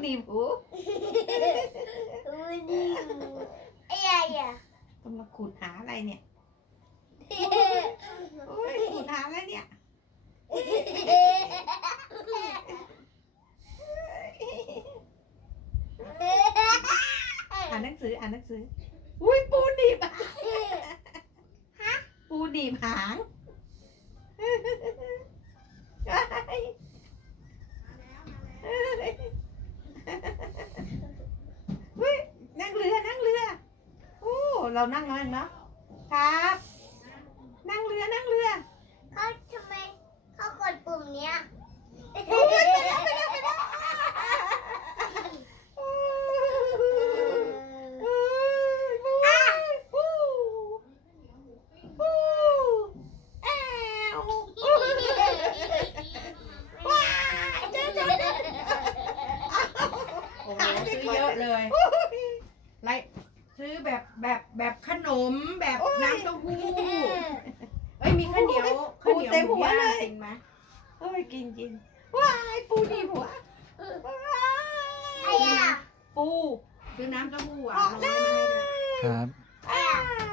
หนีบหูอุ้ยนี่ไอ้ยายอะต้องมาขุดหาอะไรเนี่ยโอ้ยขุดหาอะไรเนี่ย อ่านหนังสืออ่านหนังสือ อุ้ยปูหนีบหางปูหนีบหางเฮ้ยนั่งเรือนั่งเรือโอ้ เรานั่งน้อยเนาะครับ นั่งเรือนั่งเรือเขาทำไมเขากดปุ่มเนี้ยโอ้โหซื้อเยอะเลยไล่ ซื้อแบบแบบแบบขนมแบบน้ำเต้าหู้เอ้ยมีข้าวเหนียวข้าวเหนียวหมูย่างกินไหมเอ้ยกินกินว้ายปูหนีบหัวว้ายไอ้ยาปูซื้อน้ำเต้าหู้หวาออนกน้อยแล้มาให้ด้วยครับ